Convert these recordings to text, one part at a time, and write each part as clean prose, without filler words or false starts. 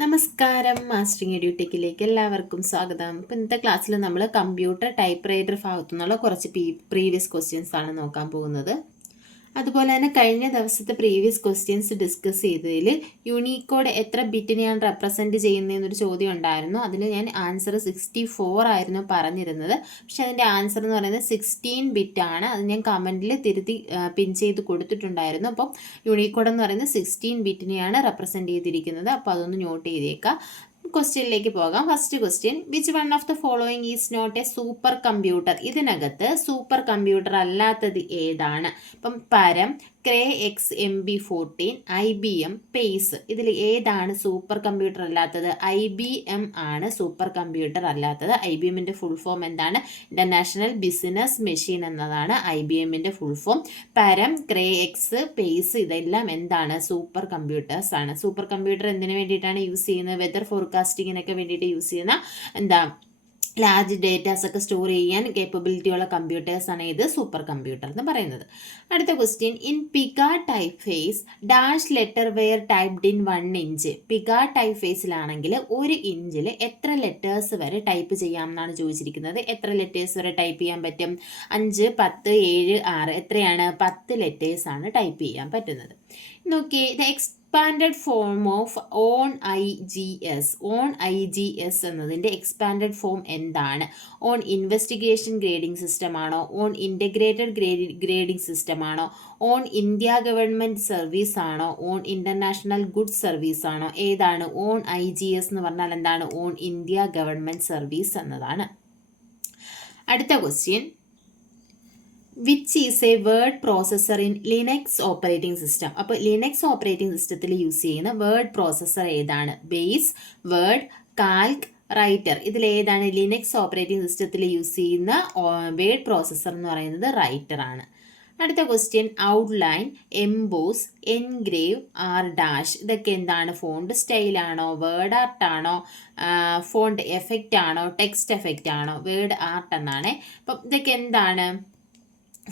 നമസ്കാരം, മാസ്റ്ററിങ് എഡ്യൂടെക്കിലേക്ക് എല്ലാവർക്കും സ്വാഗതം. ഇപ്പം ഇന്നത്തെ ക്ലാസ്സിൽ നമ്മൾ കമ്പ്യൂട്ടർ ടൈപ്പ് റൈറ്റർ ഭാഗത്തു നിന്നുള്ള കുറച്ച് പ്രീവിയസ് ക്വസ്റ്റ്യൻസ് ആണ് നോക്കാൻ പോകുന്നത്. അതുപോലെ തന്നെ കഴിഞ്ഞ ദിവസത്തെ പ്രീവിയസ് ക്വസ്റ്റ്യൻസ് ഡിസ്കസ് ചെയ്തതിൽ യൂണിക്കോഡ് എത്ര ബിറ്റിനെയാണ് റെപ്രസെൻറ്റ് ചെയ്യുന്നതെന്നൊരു ചോദ്യം ഉണ്ടായിരുന്നു. അതിൽ ഞാൻ ആൻസർ 64 ആയിരുന്നു പറഞ്ഞിരുന്നത്. പക്ഷേ അതിൻ്റെ ആൻസർ എന്ന് പറയുന്നത് 16 ബിറ്റാണ്. അത് ഞാൻ കമൻറ്റിൽ തിരുത്തി പിൻ ചെയ്ത് കൊടുത്തിട്ടുണ്ടായിരുന്നു. അപ്പം യൂണിക്കോഡ് എന്ന് പറയുന്നത് 16 ബിറ്റിനെയാണ് റെപ്രസെൻറ്റ് ചെയ്തിരിക്കുന്നത്. അപ്പോൾ അതൊന്ന് നോട്ട് ചെയ്തേക്കാം. ക്വസ്റ്റ്യനിലേക്ക് പോകാം. First question, which one of the following is not a super computer? ഇതിനകത്ത് സൂപ്പർ കമ്പ്യൂട്ടർ അല്ലാത്തത് ഏതാണ്? ഇപ്പം പരം, ക്രേ എക്സ് MB14, IBM, പേസ്. ഇതിൽ ഏതാണ് സൂപ്പർ കമ്പ്യൂട്ടർ അല്ലാത്തത്? IBM ആണ് സൂപ്പർ കമ്പ്യൂട്ടർ അല്ലാത്തത്. IBMൻ്റെ ഫുൾ ഫോം എന്താണ്? ഇൻ്റർനാഷണൽ ബിസിനസ് മെഷീൻ എന്നതാണ് IBMൻ്റെ ഫുൾ ഫോം. പരം, ക്രേ എക്സ്, പേസ് ഇതെല്ലാം എന്താണ്? സൂപ്പർ കമ്പ്യൂട്ടേഴ്സ് ആണ്. സൂപ്പർ കമ്പ്യൂട്ടർ എന്തിനു വേണ്ടിയിട്ടാണ് യൂസ് ചെയ്യുന്നത്? വെതർ ഫോർകാസ്റ്റിങ്ങിനൊക്കെ വേണ്ടിയിട്ട് യൂസ് ചെയ്യുന്ന ലാർജ് ഡേറ്റാസ് ഒക്കെ സ്റ്റോർ ചെയ്യാൻ കേപ്പബിലിറ്റി ഉള്ള കമ്പ്യൂട്ടേഴ്സ് ആണ് ഇത് സൂപ്പർ കമ്പ്യൂട്ടർ എന്ന് പറയുന്നത്. അടുത്ത question, in pica type face dash letter were typed in 1 inch. Pica type ഫേസിലാണെങ്കിൽ 1 ഇഞ്ചിൽ എത്ര ലെറ്റേഴ്സ് വരെ ടൈപ്പ് ചെയ്യാം എന്നാണ് ചോദിച്ചിരിക്കുന്നത്. എത്ര ലെറ്റേഴ്സ് വരെ ടൈപ്പ് ചെയ്യാൻ പറ്റും? 5, 10, 7, 6 എത്രയാണ്? 10 ലെറ്റേഴ്സ് ആണ് ടൈപ്പ് ചെയ്യാൻ പറ്റുന്നത്. നോക്കിയേ, the expanded form of on IGS എന്നതിൻ്റെ എക്സ്പാൻഡഡ് ഫോം എന്താണ്? ഓൺ ഇൻവെസ്റ്റിഗേഷൻ ഗ്രേഡിംഗ് സിസ്റ്റം ആണോ? ഓൺ ഇൻ്റഗ്രേറ്റഡ് ഗ്രേഡിംഗ് സിസ്റ്റം ആണോ? ഓൺ ഇന്ത്യ ഗവൺമെൻറ് സർവീസ് ആണോ? ഓൺ ഇൻ്റർനാഷണൽ ഗുഡ്സ് സർവീസ് ആണോ? ഏതാണ്? ഓൺ IGS എന്ന് പറഞ്ഞാൽ എന്താണ്? ഓൺ ഇന്ത്യ ഗവൺമെൻറ് സർവീസ് എന്നതാണ്. അടുത്ത question, which is A word processor in Linux operating system? അപ്പോൾ ലിനക്സ് ഓപ്പറേറ്റിംഗ് സിസ്റ്റത്തിൽ യൂസ് ചെയ്യുന്ന വേർഡ് പ്രോസസ്സർ ഏതാണ്? Base, word, Calc, writer. ഇതിൽ ഏതാണ് ലിനക്സ് ഓപ്പറേറ്റിംഗ് സിസ്റ്റത്തിൽ യൂസ് ചെയ്യുന്ന വേർഡ് പ്രോസസ്സർ എന്ന് പറയുന്നത്? റൈറ്റർ ആണ്. അടുത്ത question, outline, emboss, engrave, dash ഇതൊക്കെ എന്താണ്? ഫോണ്ട് സ്റ്റൈലാണോ? വേർഡ് ആർട്ട് ആണോ? ഫോണ്ട് എഫക്റ്റ് ആണോ? ടെക്സ്റ്റ് എഫക്റ്റ് ആണോ? വേർഡ് ആർട്ട് എന്നാണ്. അപ്പം ഇതൊക്കെ എന്താണ്?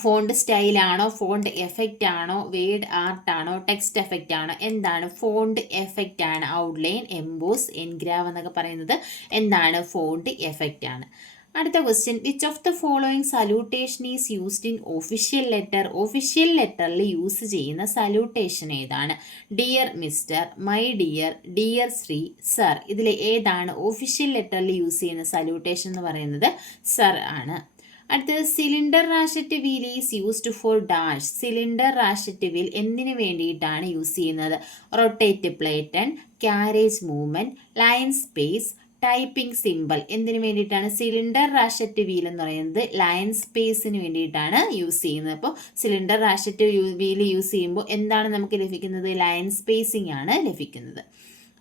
ഫോണ്ട് സ്റ്റൈലാണോ? ഫോണ്ട് എഫക്റ്റ് ആണോ? വേർഡ് ആർട്ട് ആണോ? ടെക്സ്റ്റ് എഫക്റ്റ് ആണോ? എന്താണ്? ഫോണ്ട് എഫക്റ്റ് ആണ്. ഔട്ട്ലൈൻ, എംബോസ്, എൻഗ്രാവ് എന്നൊക്കെ പറയുന്നത് എന്താണ്? ഫോണ്ട് എഫക്റ്റ് ആണ്. അടുത്ത question, which of the following salutation is used in official letter? Official ലെറ്ററിൽ യൂസ് ചെയ്യുന്ന സല്യൂട്ടേഷൻ ഏതാണ്? Dear mister, my dear, dear Shri, sir. ഇതിൽ ഏതാണ് ഒഫീഷ്യൽ ലെറ്ററിൽ യൂസ് ചെയ്യുന്ന സല്യൂട്ടേഷൻ എന്ന് പറയുന്നത്? സർ ആണ്. അടുത്തത്, cylinder ratchet wheel is used for dash. Cylinder ratchet wheel എന്തിനു വേണ്ടിയിട്ടാണ് യൂസ് ചെയ്യുന്നത്? Rotate platen, carriage movement, line space, typing simple. എന്തിനു വേണ്ടിയിട്ടാണ്? സിലിണ്ടർ റാഷറ്റ് വീൽ എന്ന് പറയുന്നത് ലൈൻ സ്പേസിന് വേണ്ടിയിട്ടാണ് യൂസ് ചെയ്യുന്നത്. അപ്പോൾ സിലിണ്ടർ റാഷറ്റ് വീൽ യൂസ് ചെയ്യുമ്പോൾ എന്താണ് നമുക്ക് ലഭിക്കുന്നത്? ലൈൻ സ്പേസിംഗ് ആണ് ലഭിക്കുന്നത്.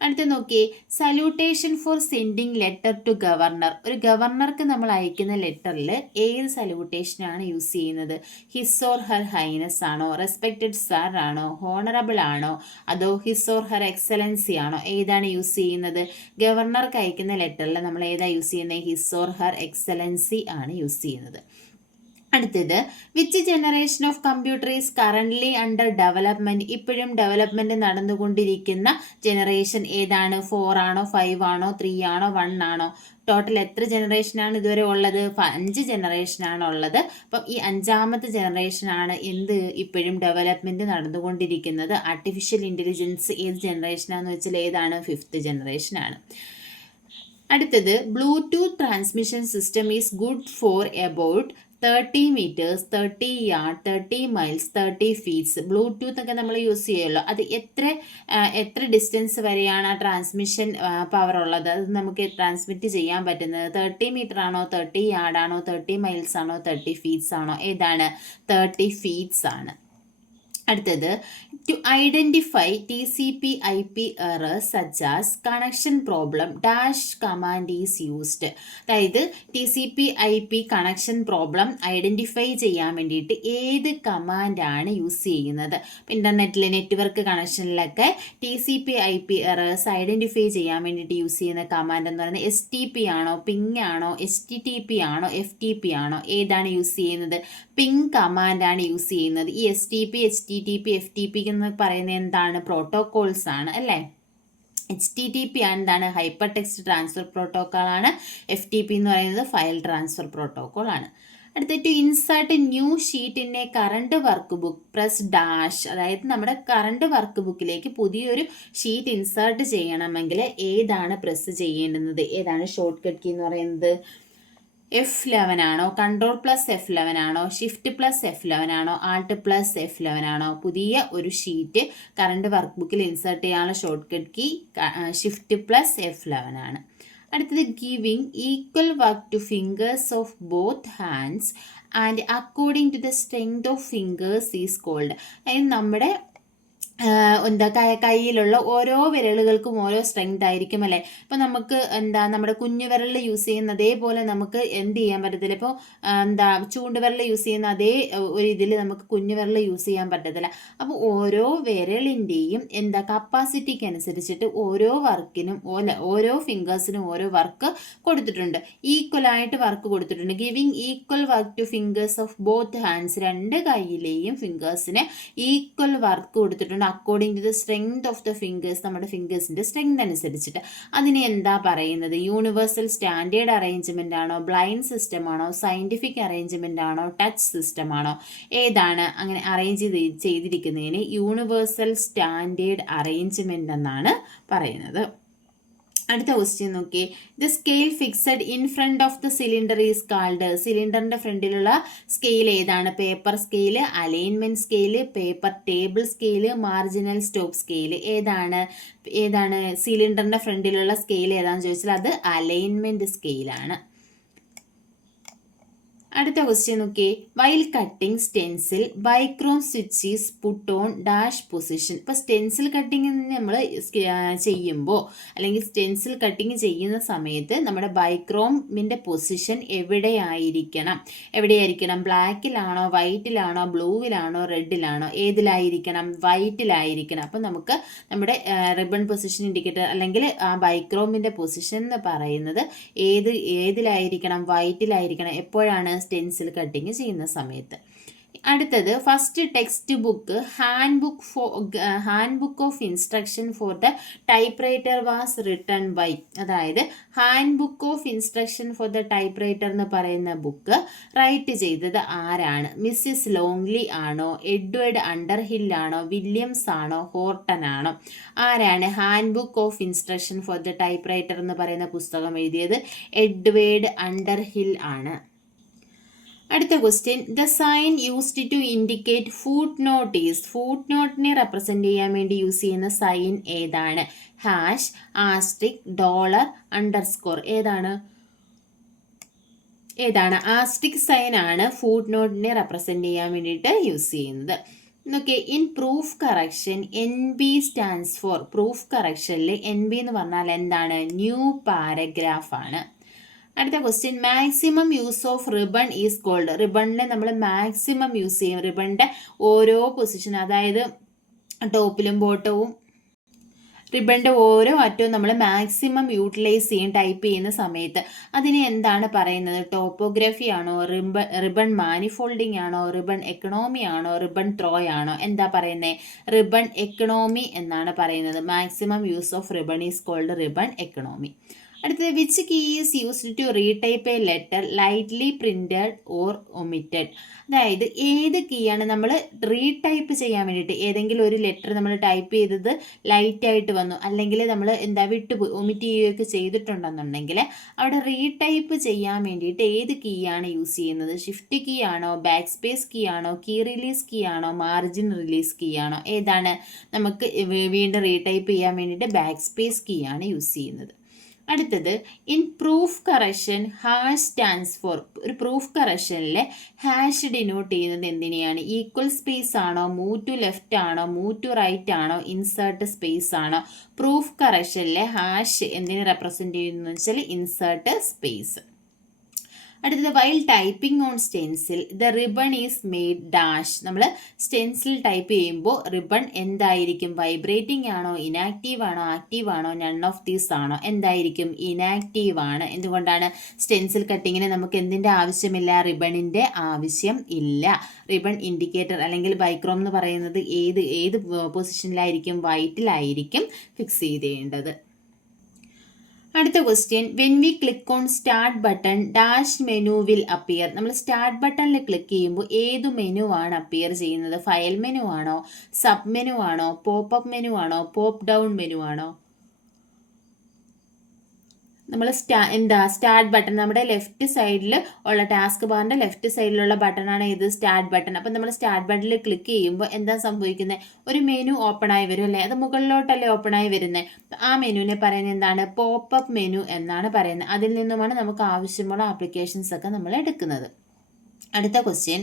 അടുത്ത നോക്കിയേ, salutation for sending letter to governor. ഒരു ഗവർണർക്ക് നമ്മൾ അയക്കുന്ന ലെറ്ററിൽ ഏത് സല്യൂട്ടേഷനാണ് യൂസ് ചെയ്യുന്നത്? ഹിസ് ഓർ ഹർ ഹൈനസ് ആണോ? റെസ്പെക്റ്റഡ് സർ ആണോ? ഹോണറബിൾ ആണോ? അതോ ഹിസ് ഓർ ഹർ എക്സലൻസി ആണോ? ഏതാണ് യൂസ് ചെയ്യുന്നത്? ഗവർണർക്ക് അയക്കുന്ന ലെറ്ററിൽ നമ്മൾ ഏതാണ് യൂസ് ചെയ്യുന്നത്? ഹിസ് ഓർ ഹർ എക്സലൻസി ആണ് യൂസ് ചെയ്യുന്നത്. അടുത്തത്, which generation of computer is currently under development? ഇപ്പോഴും ഡെവലപ്മെൻറ്റ് നടന്നുകൊണ്ടിരിക്കുന്ന ജനറേഷൻ ഏതാണ്? 4 ആണോ? 5 ആണോ? 3 ആണോ? 1 ആണോ? ടോട്ടൽ എത്ര ജനറേഷനാണ് ഇതുവരെ ഉള്ളത്? 5 ജനറേഷനാണ് ഉള്ളത്. അപ്പം ഈ 5ാമത്തെ ജനറേഷനാണ് എന്ത് ഇപ്പോഴും ഡെവലപ്മെൻറ്റ് നടന്നുകൊണ്ടിരിക്കുന്നത്. ആർട്ടിഫിഷ്യൽ ഇൻ്റലിജൻസ് ഏത് ജനറേഷനാണെന്ന് വെച്ചാൽ ഏതാണ്? 5th ജനറേഷനാണ്. അടുത്തത്, Bluetooth transmission system is good for about 30 meters, 30 yards, 30 miles, 30 feet. Bluetooth ഒക്കെ നമ്മൾ യൂസ് ചെയ്യുമല്ലോ, അത് എത്ര ഡിസ്റ്റൻസ് വരെയാണ് ആ ട്രാൻസ്മിഷൻ പവർ ഉള്ളത്? അത് നമുക്ക് ട്രാൻസ്മിറ്റ് ചെയ്യാൻ പറ്റുന്നത് 30 മീറ്റർ ആണോ? 30 യാർഡ് ആണോ? 30 മൈൽസ് ആണോ? 30 ഫീറ്റ്സ് ആണോ? ഏതാണ്? 30 ഫീറ്റ്സ് ആണ്. അടുത്തത്, to identify TCP/IP errors such as connection problem dash command is used. അതായത് TCP/IP കണക്ഷൻ പ്രോബ്ലം ഐഡൻറ്റിഫൈ ചെയ്യാൻ വേണ്ടിയിട്ട് ഏത് കമാൻഡാണ് യൂസ് ചെയ്യുന്നത്? ഇൻ്റർനെറ്റിലെ നെറ്റ്വർക്ക് കണക്ഷനിലൊക്കെ TCP/IP എറേഴ്സ് ഐഡൻറ്റിഫൈ ചെയ്യാൻ വേണ്ടിയിട്ട് യൂസ് ചെയ്യുന്ന കമാൻഡ് എന്ന് പറയുന്നത് STP ആണോ? പിങ് ആണോ? HTTP ആണോ? FTP ആണോ? ഏതാണ് യൂസ് ചെയ്യുന്നത്? പിങ് കമാൻഡാണ് യൂസ് ചെയ്യുന്നത്. ഈ STP, HTTP, FTP എന്ന് പറയുന്നത് എന്താണ്? പ്രോട്ടോകോൾസ് ആണ് അല്ലേ? HTTP ആണ് എന്താണ് ഹൈപ്പർ ടെക്സ്റ്റ് ട്രാൻസ്ഫർ പ്രോട്ടോക്കോൾ ആണ്. FTP എന്ന് പറയുന്നത് ഫയൽ ട്രാൻസ്ഫർ പ്രോട്ടോക്കോൾ ആണ്. അടുത്ത to insert new sheet in a current work book press dash. അതായത് നമ്മുടെ കറണ്ട് വർക്ക് ബുക്കിലേക്ക് പുതിയൊരു ഷീറ്റ് ഇൻസേർട്ട് ചെയ്യണമെങ്കിൽ ഏതാണ് പ്രസ് ചെയ്യേണ്ടുന്നത്? ഏതാണ് ഷോർട്ട് കട്ട് കീ എന്ന് പറയുന്നത്? F11 ആണോ, കൺട്രോൾ പ്ലസ് F11 ആണോ, ഷിഫ്റ്റ് പ്ലസ് F11 ആണോ, ആൾട്ട് പ്ലസ് F11 ആണോ? പുതിയ ഒരു ഷീറ്റ് കറണ്ട് വർക്ക് ബുക്കിൽ ഇൻസേർട്ട് ചെയ്യാനുള്ള short cut key shift plus F11 ആണ്. അടുത്തത് giving equal work to fingers of both hands and according to the strength of fingers is called. അതായത് നമ്മുടെ കയ്യിലുള്ള ഓരോ വിരലുകൾക്കും ഓരോ സ്ട്രെങ്ത് ആയിരിക്കും അല്ലേ. ഇപ്പം നമുക്ക് നമ്മുടെ കുഞ്ഞു വിരലിൽ യൂസ് ചെയ്യുന്ന അതേപോലെ നമുക്ക് എന്ത് ചെയ്യാൻ പറ്റത്തില്ല. ഇപ്പോൾ ചൂണ്ടുവിരൽ യൂസ് ചെയ്യുന്ന അതേ ഒരു ഇതിൽ നമുക്ക് കുഞ്ഞു വിരൽ യൂസ് ചെയ്യാൻ പറ്റത്തില്ല. അപ്പോൾ ഓരോ വിരലിൻ്റെയും കപ്പാസിറ്റിക്ക് അനുസരിച്ചിട്ട് ഓരോ വർക്കിനും ഓരോ ഫിംഗേഴ്സിനും ഓരോ വർക്ക് കൊടുത്തിട്ടുണ്ട്. ഈക്വലായിട്ട് വർക്ക് കൊടുത്തിട്ടുണ്ട്. Giving equal work to fingers of both hands. രണ്ട് കൈയിലെയും ഫിംഗേഴ്സിന് ഈക്വൽ വർക്ക് കൊടുത്തിട്ടുണ്ട് according to the strength of the fingers. നമ്മുടെ ഫിംഗേഴ്സിൻ്റെ സ്ട്രെങ്ത് അനുസരിച്ചിട്ട്. അതിനെ എന്താ പറയുന്നത്? യൂണിവേഴ്സൽ സ്റ്റാൻഡേർഡ് അറേഞ്ച്മെൻ്റ് ആണോ, ബ്ലൈൻഡ് സിസ്റ്റം ആണോ, സയൻറ്റിഫിക് അറേഞ്ച്മെൻ്റ് ആണോ, ടച്ച് സിസ്റ്റം ആണോ? ഏതാണ് അങ്ങനെ അറേഞ്ച് ചെയ്തിരിക്കുന്നതിന് യൂണിവേഴ്സൽ സ്റ്റാൻഡേർഡ് അറേഞ്ച്മെൻ്റ് എന്നാണ് പറയുന്നത്. അടുത്ത ക്വസ്റ്റ്യൻ നോക്കി. The scale fixed in front of the cylinder is called. സിലിണ്ടറിൻ്റെ ഫ്രണ്ടിലുള്ള scale ഏതാണ്? Paper scale, alignment scale, paper table scale, marginal stop scale. ഏതാണ് സിലിണ്ടറിൻ്റെ ഫ്രണ്ടിലുള്ള സ്കെയിൽ ഏതാണെന്ന് ചോദിച്ചാൽ അത് അലൈൻമെൻറ്റ് സ്കെയിലാണ്. അടുത്ത ക്വസ്റ്റ്യൻ നോക്കിയേ. While cutting stencil bichrome switch is put on dash position. ഇപ്പോൾ stencil cutting നമ്മൾ ചെയ്യുമ്പോൾ അല്ലെങ്കിൽ സ്റ്റെൻസിൽ കട്ടിങ് ചെയ്യുന്ന സമയത്ത് നമ്മുടെ ബൈക്രോമിൻ്റെ പൊസിഷൻ എവിടെയായിരിക്കണം? ബ്ലാക്കിലാണോ, വൈറ്റിലാണോ, ബ്ലൂവിലാണോ, റെഡിലാണോ? ഏതിലായിരിക്കണം? വൈറ്റിലായിരിക്കണം. അപ്പോൾ നമുക്ക് നമ്മുടെ റിബൺ പൊസിഷൻ ഇൻഡിക്കേറ്റർ അല്ലെങ്കിൽ ആ ബൈക്രോമിൻ്റെ പൊസിഷൻ എന്ന് പറയുന്നത് ഏതിലായിരിക്കണം? വൈറ്റിലായിരിക്കണം. എപ്പോഴാണ്? സ്റ്റെൻസിൽ കട്ടിങ് ചെയ്യുന്ന സമയത്ത്. അടുത്തത് first textbook handbook of instruction for the typewriter was written by. അതായത് handbook of instruction for the typewriter എന്ന് പറയുന്ന ബുക്ക് റൈറ്റ് ചെയ്തത് ആരാണ്? മിസ്സിസ് ലോങ്ലി ആണോ, എഡ്വേർഡ് അണ്ടർഹിൽ ആണോ, വില്യംസ് ആണോ, ഹോർട്ടൺ ആണോ? ആരാണ് handbook of instruction for the typewriter എന്ന് പറയുന്ന പുസ്തകം എഴുതിയത്? എഡ്വേർഡ് അണ്ടർഹിൽ ആണ്. അടുത്ത question. The sign used to indicate footnote is. ഫുട് നോട്ടിനെ റെപ്രസെൻറ്റ് ചെയ്യാൻ വേണ്ടി യൂസ് ചെയ്യുന്ന സൈൻ ഏതാണ്? Hash, asterisk, dollar, underscore. ഏതാണ്? ആസ്ട്രിക് സൈൻ ആണ് ഫുട് നോട്ടിനെ റെപ്രസെൻറ്റ് ചെയ്യാൻ വേണ്ടിയിട്ട് യൂസ് ചെയ്യുന്നത്. Okay. In proof correction NB stands for. Proof കറക്ഷനിൽ NB എന്ന് പറഞ്ഞാൽ എന്താണ്? ന്യൂ പാരഗ്രാഫ് ആണ്. അടുത്ത question. Maximum use of ribbon is called. റിബണിനെ നമ്മൾ മാക്സിമം യൂസ് ചെയ്യും. റിബണിൻ്റെ ഓരോ പൊസിഷൻ, അതായത് ടോപ്പിലും ബോട്ടവും റിബണിൻ്റെ ഓരോ അറ്റവും നമ്മൾ മാക്സിമം യൂട്ടിലൈസ് ചെയ്യും ടൈപ്പ് ചെയ്യുന്ന സമയത്ത്. അതിനെ എന്താണ് പറയുന്നത്? ടോപ്പോഗ്രഫി ആണോ, റിബൺ മാനിഫോൾഡിംഗ് ആണോ, റിബൺ എക്കണോമി ആണോ, റിബൺ ത്രോ ആണോ? എന്താ പറയുന്നത്? റിബൺ എക്കണോമി എന്നാണ് പറയുന്നത്. Maximum use of ribbon is called ribbon economy. അടുത്തത് which key is used to retype a letter lightly printed or omitted. അതായത് ഏത് കീയാണ് നമ്മൾ റീടൈപ്പ് ചെയ്യാൻ വേണ്ടിയിട്ട്? ഏതെങ്കിലും ഒരു ലെറ്റർ നമ്മൾ ടൈപ്പ് ചെയ്തത് ലൈറ്റായിട്ട് വന്നു, അല്ലെങ്കിൽ നമ്മൾ വിട്ടുപോയി, ഒമിറ്റ് ചെയ്യുകയൊക്കെ ചെയ്തിട്ടുണ്ടെന്നുണ്ടെങ്കിൽ അവിടെ റീടൈപ്പ് ചെയ്യാൻ വേണ്ടിയിട്ട് ഏത് കീയാണ് യൂസ് ചെയ്യുന്നത്? ഷിഫ്റ്റ് കീ ആണോ, ബാക്ക് സ്പേസ് കീ ആണോ, കീ റിലീസ് കീ ആണോ, മാർജിൻ റിലീസ് കീ ആണോ? ഏതാണ്? നമുക്ക് വീണ്ടും റീടൈപ്പ് ചെയ്യാൻ വേണ്ടിയിട്ട് ബാക്ക് സ്പേസ് കീ ആണ് യൂസ് ചെയ്യുന്നത്. അടുത്തത് in proof correction hash stands for. ഒരു പ്രൂഫ് കറക്ഷനിലെ ഹാഷ് ഡിനോട്ട് ചെയ്യുന്നത് എന്തിനെയാണ്? ഈക്വൽ സ്പേസ് ആണോ, മൂവ് ടു ലെഫ്റ്റ് ആണോ, മൂവ് ടു റൈറ്റ് ആണോ, ഇൻസേർട്ട് സ്പേസ് ആണോ? പ്രൂഫ് കറക്ഷനിലെ ഹാഷ് എന്തിനെ റെപ്രസെൻറ്റ് ചെയ്യുന്നു വെച്ചാൽ ഇൻസേർട്ട് സ്പേസ്. അടുത്തത് while typing on stencil the ribbon is made dash. നമ്മൾ സ്റ്റെൻസിൽ ടൈപ്പ് ചെയ്യുമ്പോൾ റിബൺ എന്തായിരിക്കും? വൈബ്രേറ്റിംഗ് ആണോ, ഇനാക്റ്റീവ് ആണോ, ആക്റ്റീവ് ആണോ, നൺ ഓഫ് ദീസ് ആണോ? എന്തായിരിക്കും? ഇനാക്റ്റീവ് ആണ്. എന്തുകൊണ്ടാണ്? സ്റ്റെൻസിൽ കട്ടിങ്ങിന് നമുക്ക് എന്തിൻ്റെ ആവശ്യമില്ല? റിബണിൻ്റെ ആവശ്യം ഇല്ല. റിബൺ ഇൻഡിക്കേറ്റർ അല്ലെങ്കിൽ ബൈക്രോം എന്ന് പറയുന്നത് ഏത് പൊസിഷനിലായിരിക്കും? വൈറ്റിലായിരിക്കും ഫിക്സ് ചെയ്തേണ്ടത്. അടുത്ത question, when we click own start button dash menu will appear. നമ്മൾ സ്റ്റാർട്ട് ബട്ടണിൽ ക്ലിക്ക് ചെയ്യുമ്പോൾ ഏതു മെനു ആണ് അപ്പിയർ ചെയ്യുന്നത്? ഫയൽ മെനു ആണോ, സബ് മെനു ആണോ, പോപ്പ് മെനു ആണോ, പോപ്പ് ഡൗൺ മെനു ആണോ? നമ്മൾ സ്റ്റാർട്ട് ബട്ടൺ, നമ്മുടെ ലെഫ്റ്റ് സൈഡിൽ ഉള്ള ടാസ്ക് ബാറിൻ്റെ ലെഫ്റ്റ് സൈഡിലുള്ള ബട്ടണാണ് ഇത് സ്റ്റാർട്ട് ബട്ടൺ. അപ്പം നമ്മൾ സ്റ്റാർട്ട് ബട്ടണിൽ ക്ലിക്ക് ചെയ്യുമ്പോൾ എന്താ സംഭവിക്കുന്നത്? ഒരു മെനു ഓപ്പൺ ആയി വരും അല്ലേ? അത് മുകളിലോട്ടല്ലേ ഓപ്പൺ ആയി വരുന്നത്? ആ മെനുവിനെ പറയുന്നത് എന്താണ്? പോപ്പ് മെനു എന്നാണ് പറയുന്നത്. അതിൽ നിന്നുമാണ് നമുക്ക് ആവശ്യമുള്ള ആപ്ലിക്കേഷൻസ് ഒക്കെ നമ്മൾ എടുക്കുന്നത്. അടുത്ത question,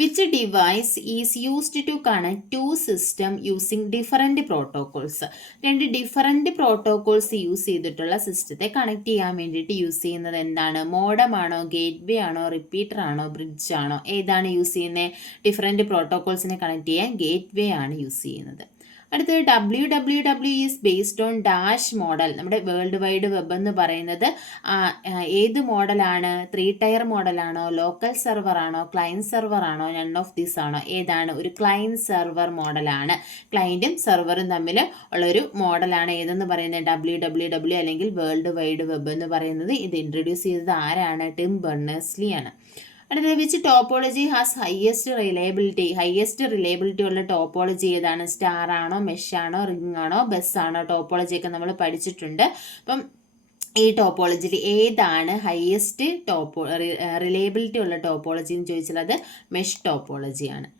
which device is used to connect to system using different protocols. രണ്ട് ഡിഫറൻറ്റ് പ്രോട്ടോകോൾസ് യൂസ് ചെയ്തിട്ടുള്ള സിസ്റ്റത്തെ കണക്ട് ചെയ്യാൻ വേണ്ടിയിട്ട് യൂസ് ചെയ്യുന്നത് എന്താണ്? മോഡം ആണോ, ഗേറ്റ് വേ ആണോ, റിപ്പീറ്റർ ആണോ, ബ്രിഡ്ജ് ആണോ? ഏതാണ് യൂസ് ചെയ്യുന്നത്? ഡിഫറൻറ്റ് പ്രോട്ടോകോൾസിനെ കണക്ട് ചെയ്യാൻ ഗേറ്റ് വേ ആണ് യൂസ് ചെയ്യുന്നത്. അടുത്തത്, WWW is based on dash model. നമ്മുടെ വേൾഡ് വൈഡ് വെബ് എന്ന് പറയുന്നത് ഏത് മോഡലാണ്? 3 ടയർ മോഡലാണോ, ലോക്കൽ സെർവർ ആണോ, ക്ലയൻറ്റ് സെർവർ ആണോ, നൺ ഓഫ് ദീസ് ആണോ? ഏതാണ്? ഒരു ക്ലയൻറ്റ് സെർവർ മോഡലാണ്. ക്ലയൻറ്റും സെർവറും തമ്മിൽ ഉള്ളൊരു മോഡലാണ് ഏതെന്ന് പറയുന്നത്? WWW അല്ലെങ്കിൽ വേൾഡ് വൈഡ് വെബ് എന്ന് പറയുന്നത്. ഇത് ഇൻട്രൊഡ്യൂസ് ചെയ്തത് ആരാണ്? ടിം ബെർണേഴ്സ്-ലീ ആണ്. അടുത്തത്, which topology has highest reliability ഉള്ള ടോപ്പോളജി ഏതാണ്? സ്റ്റാർ ആണോ, മെഷ് ആണോ, റിംഗ് ആണോ, ബസ് ആണോ? ടോപ്പോളജി ഒക്കെ നമ്മൾ പഠിച്ചിട്ടുണ്ട്. അപ്പം ഈ ടോപ്പോളജിയിൽ ഏതാണ് ഹയസ്റ്റ് റിലയബിലിറ്റി ഉള്ള ടോപ്പോളജി എന്ന് ചോദിച്ചാൽ അത് മെഷ് ടോപ്പോളജിയാണ്.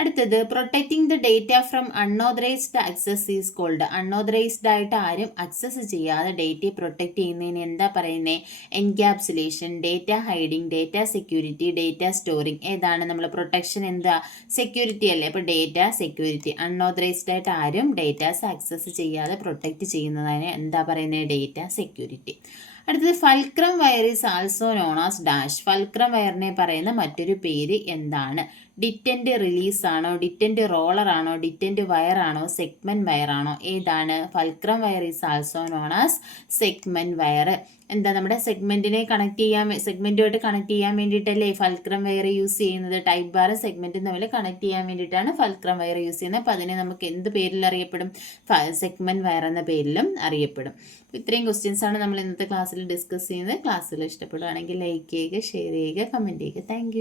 അടുത്തത്, protecting the data from unauthorised access is called. Unauthorised ആയിട്ട് ആരും ആക്സസ് ചെയ്യാതെ ഡേറ്റയെ പ്രൊട്ടക്റ്റ് ചെയ്യുന്നതിന് എന്താ പറയുന്നത്? Encapsulation, data hiding, data security, data storing. ഏതാണ്? നമ്മൾ പ്രൊട്ടക്ഷൻ എന്താ? സെക്യൂരിറ്റി അല്ലേ? അപ്പോൾ ഡേറ്റ സെക്യൂരിറ്റി. അൺഓതറൈസ്ഡ് ആയിട്ട് ആരും ഡേറ്റാസ് ആക്സസ് ചെയ്യാതെ പ്രൊട്ടക്റ്റ് ചെയ്യുന്നതിന് എന്താ പറയുന്നത്? Data security. അടുത്തത്, fulcrum wire is also known as dash. Fulcrum വയറിനെ പറയുന്ന മറ്റൊരു പേര് എന്താണ്? ഡിറ്റൻറ്റ് റിലീസ് ആണോ, ഡിറ്റൻറ്റ് റോളർ ആണോ, ഡിറ്റൻറ്റ് വയർ ആണോ, സെഗ്മെൻറ്റ് വയർ ആണോ? ഏതാണ്? Fulcrum wire is also known as segment wire. എന്താ? നമ്മുടെ സെഗ്മെൻറ്റുമായിട്ട് കണക്ട് ചെയ്യാൻ വേണ്ടിയിട്ടല്ലേ ഫൾക്രം വയർ യൂസ് ചെയ്യുന്നത്? ടൈപ്പ് ബാറും സെഗ്മെൻറ്റും തമ്മിൽ കണക്ട് ചെയ്യാൻ വേണ്ടിയിട്ടാണ് ഫൾക്രം വയർ യൂസ് ചെയ്യുന്നത്. അപ്പോൾ അതിനെ നമുക്ക് എന്ത് പേരിൽ അറിയപ്പെടും? സെഗ്മെൻറ്റ് വയർ എന്ന പേരിലും അറിയപ്പെടും. ഇത്രയും ക്വസ്റ്റ്യൻസാണ് നമ്മൾ ഇന്നത്തെ ക്ലാസ്സിൽ ഡിസ്കസ് ചെയ്യുന്നത്. ക്ലാസ്സിൽ ഇഷ്ടപ്പെടുകയാണെങ്കിൽ ലൈക്ക് ചെയ്യുക, ഷെയർ ചെയ്യുക, കമൻറ്റ് ചെയ്യുക. താങ്ക്